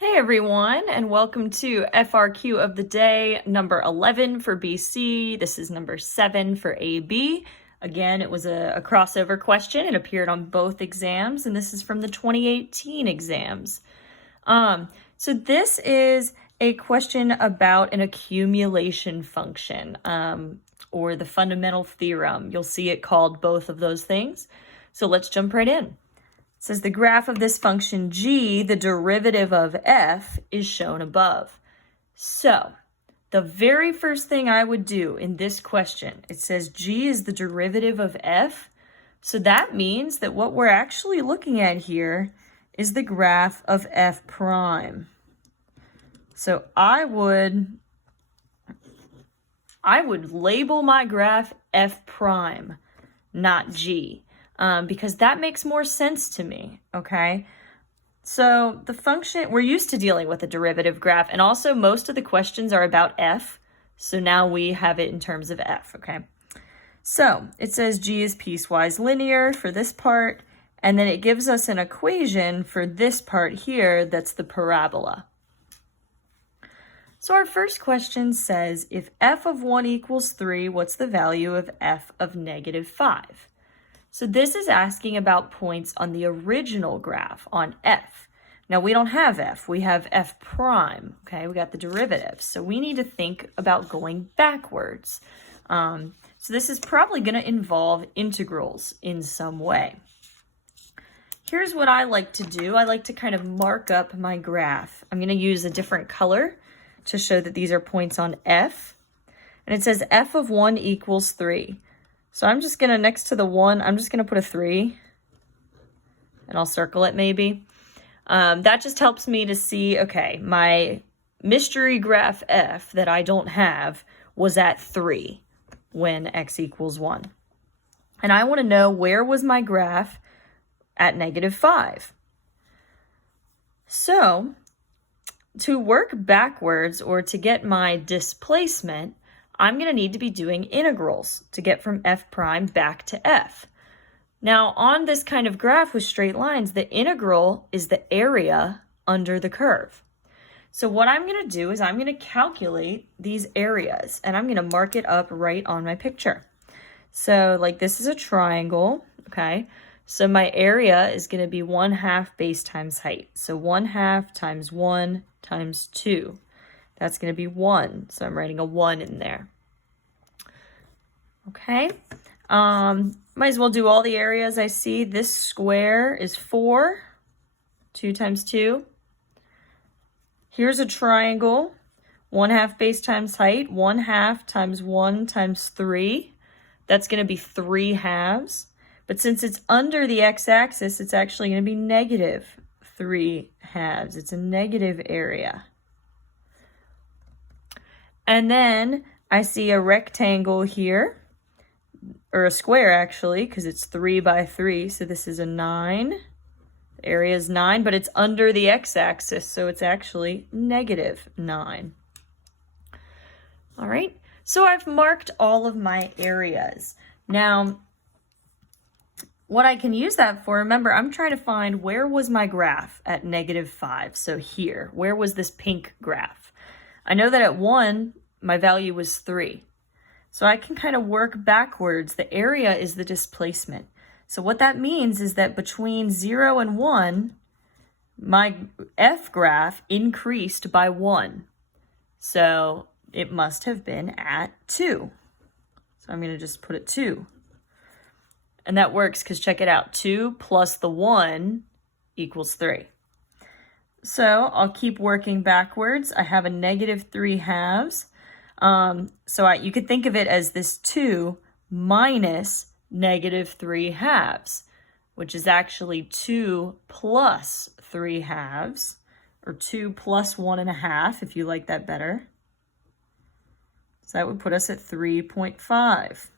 Hey everyone, and welcome to FRQ of the day, number 11 for BC. This is number 7 for AB. Again, it was a crossover question. It appeared on both exams, and this is from the 2018 exams. So this is a question about an accumulation function, or the fundamental theorem. You'll see it called both of those things. So let's jump right in. It says the graph of this function g, the derivative of f, is shown above. So the very first thing I would do in this question, it says g is the derivative of f. So that means that what we're actually looking at here is the graph of f prime. So I would label my graph f prime, not g. Because that makes more sense to me, okay? So the function, we're used to dealing with a derivative graph, and also most of the questions are about f, so now we have it in terms of f, okay? So it says g is piecewise linear for this part, and then it gives us an equation for this part here that's the parabola. So our first question says, if f of 1 equals 3, what's the value of f of negative 5? So this is asking about points on the original graph, on f. Now we don't have f, we have f prime, okay? We got the derivative. So we need to think about going backwards. So this is probably gonna involve integrals in some way. Here's what I like to do. I like to kind of mark up my graph. I'm gonna use a different color to show that these are points on f. And it says f of 1 equals 3. So I'm just gonna, next to the 1, I'm just gonna put a 3, and I'll circle it maybe. That just helps me to see, okay, my mystery graph f that I don't have was at 3 when x equals 1. And I wanna know, where was my graph at negative 5? So to work backwards, or to get my displacement, I'm going to need to be doing integrals to get from f prime back to f. Now, on this kind of graph with straight lines, the integral is the area under the curve. So what I'm going to do is I'm going to calculate these areas, and I'm going to mark it up right on my picture. So like this is a triangle, okay? So my area is going to be 1/2 base times height. So 1/2 times 1 times 2. That's going to be 1, so I'm writing a 1 in there. Okay, might as well do all the areas I see. This square is 4, 2 times 2. Here's a triangle, 1/2 base times height, 1/2 times 1 times 3. That's going to be 3 halves. But since it's under the x-axis, it's actually going to be negative 3 halves. It's a negative area. And then I see a rectangle here, or a square actually, because it's 3 by 3. So this is a 9. The area is 9, but it's under the x-axis, so it's actually negative 9. All right, so I've marked all of my areas. Now, what I can use that for, remember, I'm trying to find where was my graph at negative 5. So here, where was this pink graph? I know that at 1, my value was 3. So I can kind of work backwards. The area is the displacement. So what that means is that between 0 and 1, my f graph increased by 1. So it must have been at 2. So I'm going to just put it 2. And that works because check it out. 2 plus the 1 equals 3. So I'll keep working backwards. I have a negative 3 halves. So you could think of it as this 2 minus negative 3 halves, which is actually 2 plus 3 halves, or 2 plus 1.5, if you like that better. So that would put us at 3.5.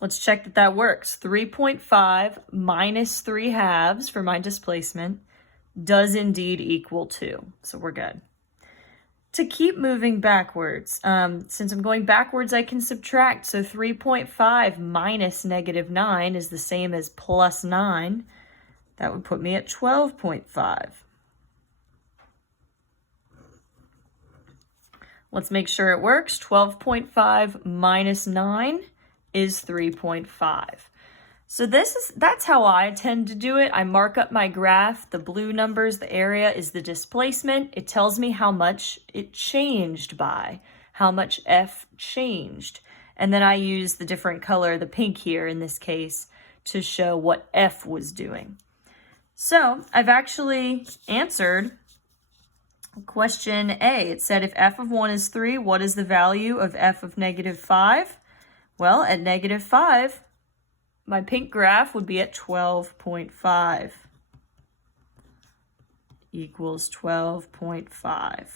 Let's check that that works. 3.5 minus 3 halves for my displacement does indeed equal 2. So we're good. To keep moving backwards, since I'm going backwards, I can subtract. So 3.5 minus negative 9 is the same as plus 9. That would put me at 12.5. Let's make sure it works. 12.5 minus 9 is 3.5. So that's how I tend to do it. I mark up my graph. The blue numbers, the area, is the displacement. It tells me how much it changed by, how much F changed. And then I use the different color, the pink here in this case, to show what F was doing. So I've actually answered question A. It said if f of 1 is 3, what is the value of f of negative 5? Well, at negative 5, my pink graph would be at 12.5 equals 12.5.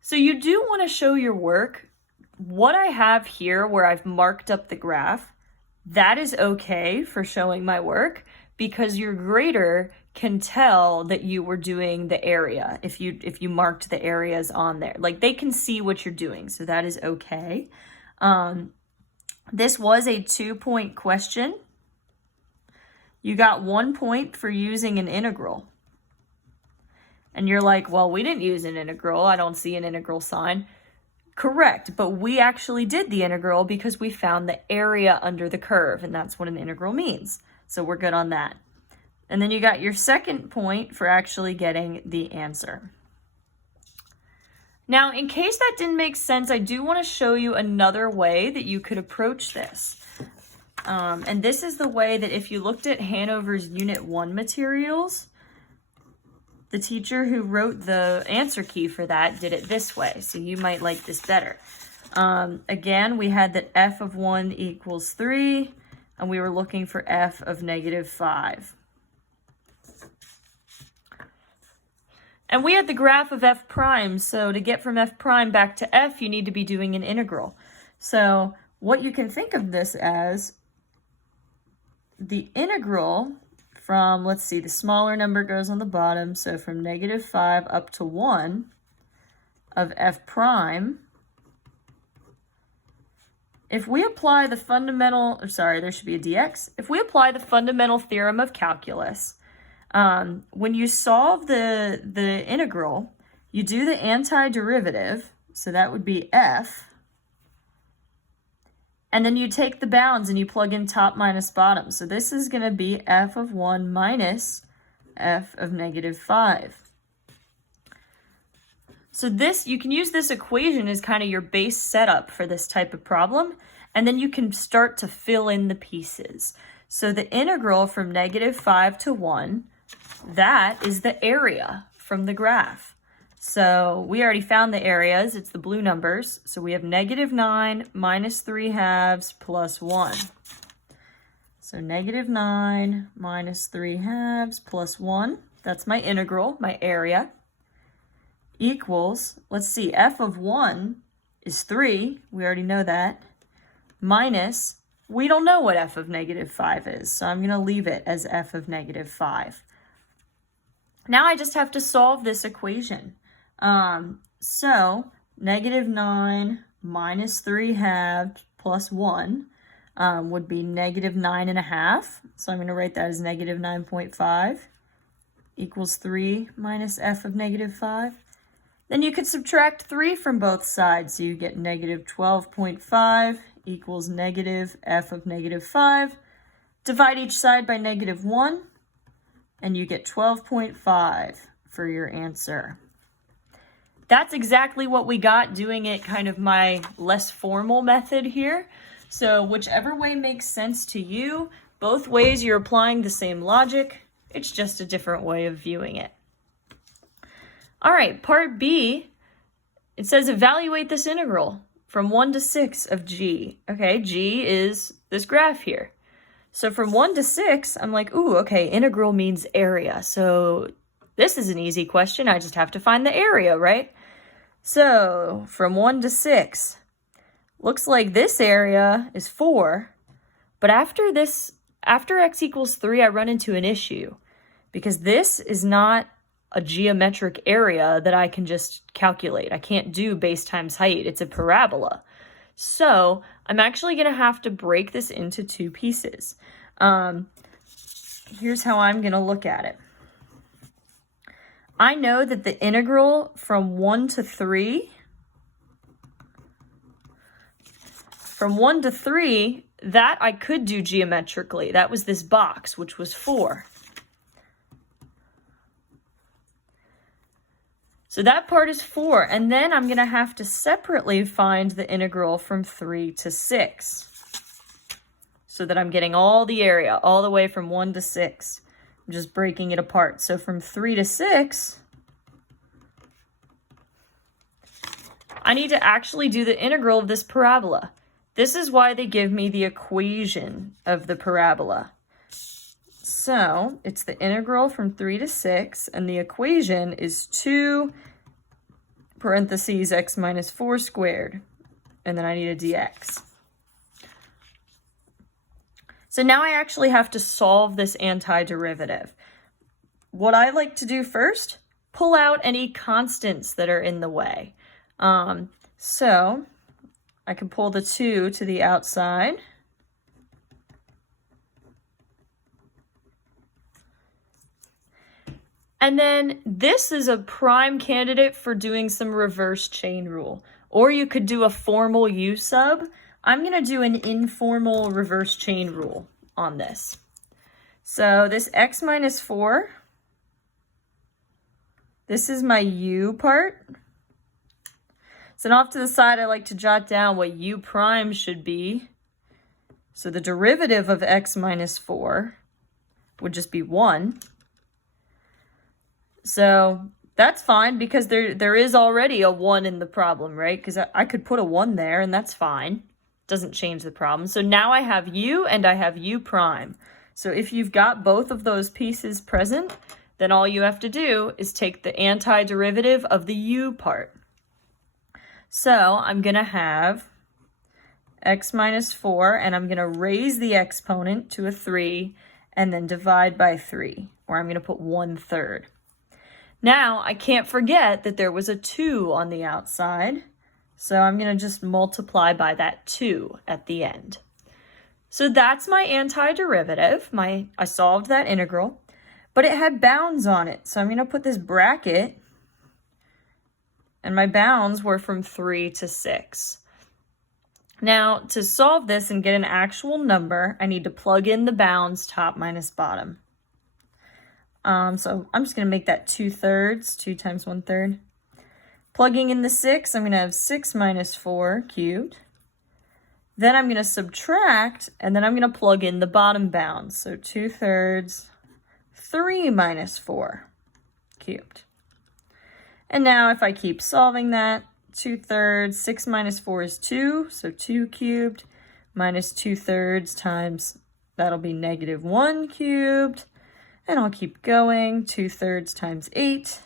So you do want to show your work. What I have here where I've marked up the graph, that is okay for showing my work because your grader can tell that you were doing the area if you marked the areas on there. Like they can see what you're doing, so that is okay. This was a 2-point question. You got 1 point for using an integral. And you're like, well, we didn't use an integral. I don't see an integral sign. Correct, but we actually did the integral because we found the area under the curve, and that's what an integral means. So we're good on that. And then you got your second point for actually getting the answer. Now, in case that didn't make sense, I do want to show you another way that you could approach this. And this is the way that if you looked at Hanover's Unit 1 materials, the teacher who wrote the answer key for that did it this way, so you might like this better. Again, we had that f of 1 equals 3, and we were looking for f of negative 5. And we had the graph of f prime, so to get from f prime back to f, you need to be doing an integral. So what you can think of this as, the integral from, let's see, the smaller number goes on the bottom, so from negative 5 up to 1 of f prime. If we apply the fundamental, or sorry, there should be a dx. If we apply the fundamental theorem of calculus, when you solve the integral, you do the antiderivative, so that would be f, and then you take the bounds and you plug in top minus bottom. So this is going to be f of 1 minus f of negative 5. So this, you can use this equation as kind of your base setup for this type of problem, and then you can start to fill in the pieces. So the integral from negative 5 to 1, that is the area from the graph. So we already found the areas, it's the blue numbers. So we have negative 9 minus 3 halves plus 1. So negative 9 minus 3 halves plus 1, that's my integral, my area, equals, let's see, f of 1 is 3, we already know that, minus, we don't know what f of negative 5 is, so I'm going to leave it as f of negative 5. Now I just have to solve this equation. So negative 9 minus 3 halves plus 1 would be negative 9.5. So I'm going to write that as negative 9.5 equals 3 minus f of negative 5. Then you could subtract 3 from both sides. So you get negative 12.5 equals negative f of negative 5. Divide each side by negative 1, and you get 12.5 for your answer. That's exactly what we got doing it kind of my less formal method here. So whichever way makes sense to you, both ways you're applying the same logic. It's just a different way of viewing it. All right, part B, it says evaluate this integral from 1 to 6 of g. Okay, g is this graph here. So from 1 to 6, I'm like, ooh, okay, integral means area. So this is an easy question. I just have to find the area, right? So from 1 to 6, looks like this area is 4. But after x equals 3, I run into an issue because this is not a geometric area that I can just calculate. I can't do base times height. It's a parabola. So I'm actually going to have to break this into 2 pieces. Here's how I'm going to look at it. I know that the integral from 1 to 3, that I could do geometrically. That was this box, which was 4. So that part is 4, and then I'm going to have to separately find the integral from 3 to 6, so that I'm getting all the area, all the way from 1 to 6. I'm just breaking it apart. So from 3 to 6, I need to actually do the integral of this parabola. This is why they give me the equation of the parabola. So it's the integral from 3 to 6, and the equation is 2 parentheses x minus 4 squared, and then I need a dx. So now I actually have to solve this antiderivative. What I like to do first, pull out any constants that are in the way. So I can pull the 2 to the outside. And then this is a prime candidate for doing some reverse chain rule. Or you could do a formal U sub. I'm going to do an informal reverse chain rule on this. So this x minus 4, this is my U part. So off to the side, I like to jot down what U prime should be. So the derivative of x minus 4 would just be 1. So that's fine because there is already a 1 in the problem, right? Because I could put a 1 there and that's fine. Doesn't change the problem. So now I have U and I have U prime. So if you've got both of those pieces present, then all you have to do is take the antiderivative of the U part. So I'm going to have x minus 4, and I'm going to raise the exponent to a 3 and then divide by 3, or I'm going to put 1/3. Now, I can't forget that there was a 2 on the outside, so I'm going to just multiply by that 2 at the end. So that's my antiderivative. I solved that integral, but it had bounds on it, so I'm going to put this bracket, and my bounds were from 3 to 6. Now, to solve this and get an actual number, I need to plug in the bounds top minus bottom. So I'm just going to make that 2/3, 2 times 1/3. Plugging in the 6, I'm going to have 6 minus 4 cubed. Then I'm going to subtract, and then I'm going to plug in the bottom bounds. So 2/3, 3 minus 4 cubed. And now if I keep solving that, 2/3, 6 minus 4 is 2, so 2 cubed, minus 2/3 times, that'll be -1 cubed. And I'll keep going, 2/3 times 8.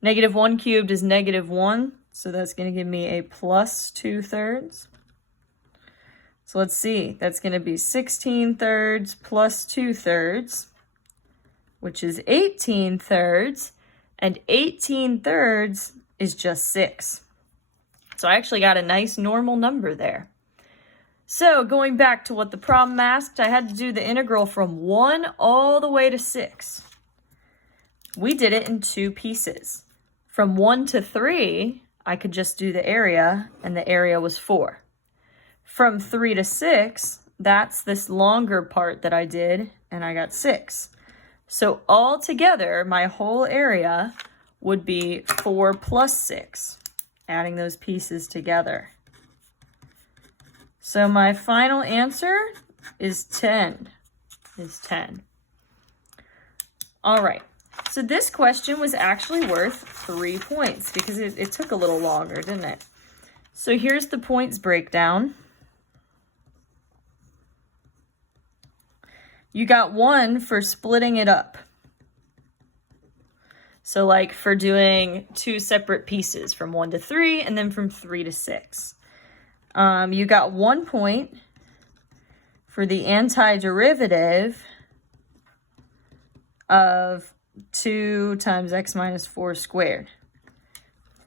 -1 cubed is -1, so that's going to give me a plus 2/3. So let's see, that's going to be 16/3 plus 2/3, which is 18/3, and 18/3 is just 6. So I actually got a nice normal number there. So going back to what the problem asked, I had to do the integral from 1 all the way to 6. We did it in 2 pieces. From 1 to 3, I could just do the area, and the area was 4. From 3 to 6, that's this longer part that I did, and I got 6. So all together, my whole area would be 4 plus 6, adding those pieces together. So my final answer is 10. All right, so this question was actually worth 3 points because it took a little longer, didn't it? So here's the points breakdown. You got 1 for splitting it up. So like for doing 2 separate pieces from 1 to 3 and then from 3 to 6. You got 1 point for the antiderivative of 2 times x minus 4 squared.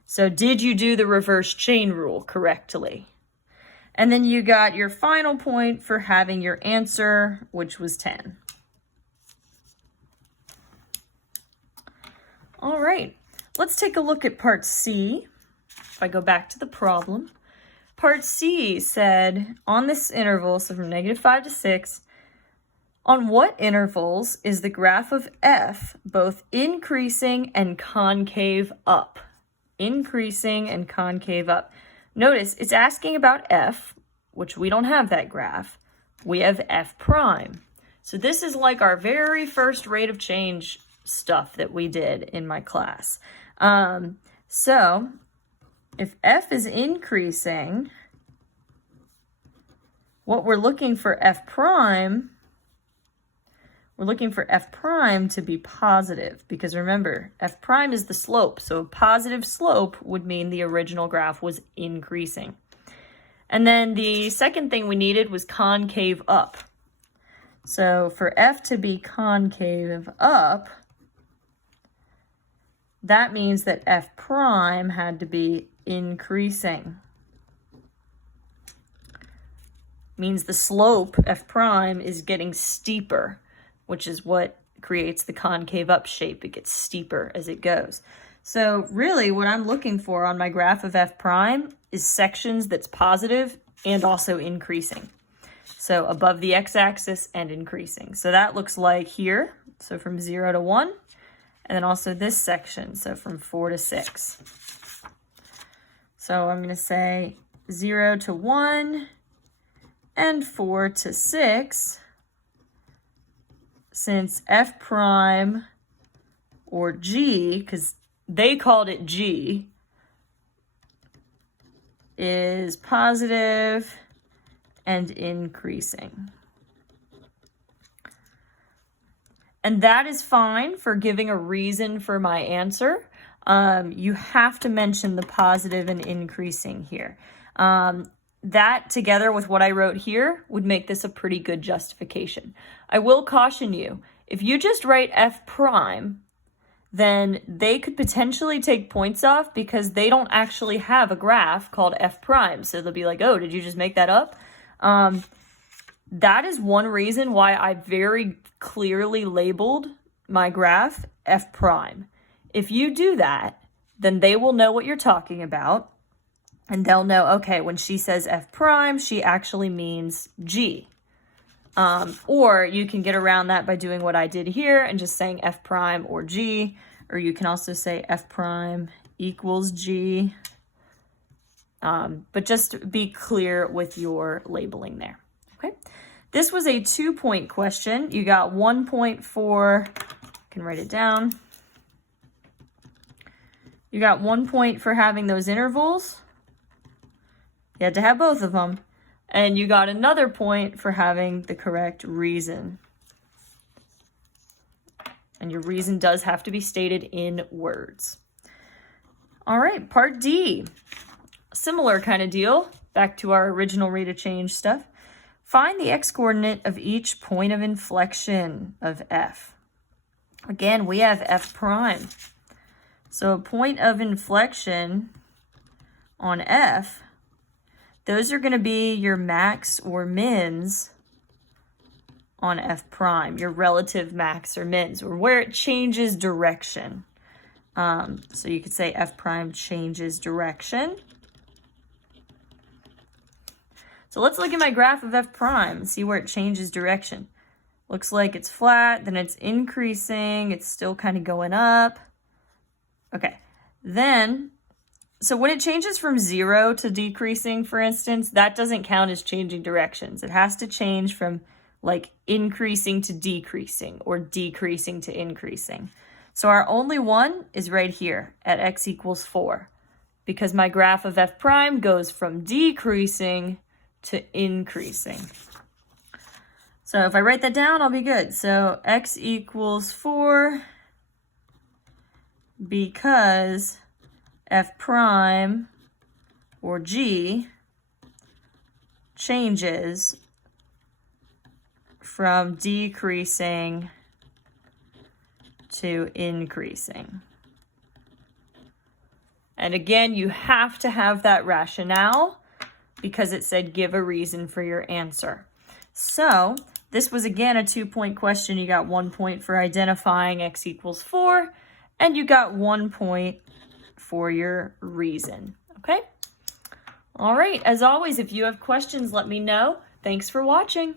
So did you do the reverse chain rule correctly? And then you got your final point for having your answer, which was 10. All right, let's take a look at part C. If I go back to the problem, part C said on this interval, so from -5 to 6, on what intervals is the graph of f both increasing and concave up? Increasing and concave up. Notice it's asking about f, which we don't have that graph. We have f prime. So this is like our very first rate of change stuff that we did in my class. So if f is increasing, what we're looking for f prime, we're looking for f prime to be positive, because remember, f prime is the slope, so a positive slope would mean the original graph was increasing. And then the second thing we needed was concave up. So for f to be concave up, that means that f prime had to be increasing. Means the slope, f prime, is getting steeper, which is what creates the concave up shape. It gets steeper as it goes. So really what I'm looking for on my graph of f prime is sections that's positive and also increasing. So above the x-axis and increasing. So that looks like here, so from 0 to 1, and then also this section, so from 4 to 6. So I'm going to say 0 to 1 and 4 to 6, since f prime, or g, because they called it g, is positive and increasing. And that is fine for giving a reason for my answer. You have to mention the positive and increasing here. That together with what I wrote here would make this a pretty good justification. I will caution you, if you just write f prime, then they could potentially take points off because they don't actually have a graph called f prime. So they'll be like, oh, did you just make that up? That is one reason why I very clearly labeled my graph f prime. If you do that, then they will know what you're talking about, and they'll know, okay, when she says f prime, she actually means g. Or you can get around that by doing what I did here and just saying f prime or g, or you can also say f prime equals g. But just be clear with your labeling there, okay? This was a 2-point question. You got 1 point for, I can write it down. You got 1 point for having those intervals. You had to have both of them. And you got another point for having the correct reason. And your reason does have to be stated in words. All right, part D. Similar kind of deal. Back to our original rate of change stuff. Find the x-coordinate of each point of inflection of f. Again, we have f prime. So a point of inflection on f, those are going to be your max or mins on f prime, your relative max or mins, or where it changes direction. So you could say f prime changes direction. So let's look at my graph of f prime and see where it changes direction. Looks like it's flat, then it's increasing, it's still kind of going up. Okay, then, so when it changes from 0 to decreasing, for instance, that doesn't count as changing directions. It has to change from like increasing to decreasing or decreasing to increasing. So our only one is right here at x equals 4, because my graph of f prime goes from decreasing to increasing. So if I write that down, I'll be good. So x equals 4 because f prime or g changes from decreasing to increasing. And again, you have to have that rationale because it said give a reason for your answer. So this was again a 2-point question. You got 1 point for identifying x equals 4 and you got 1 point for your reason, okay? All right, as always, if you have questions, let me know. Thanks for watching.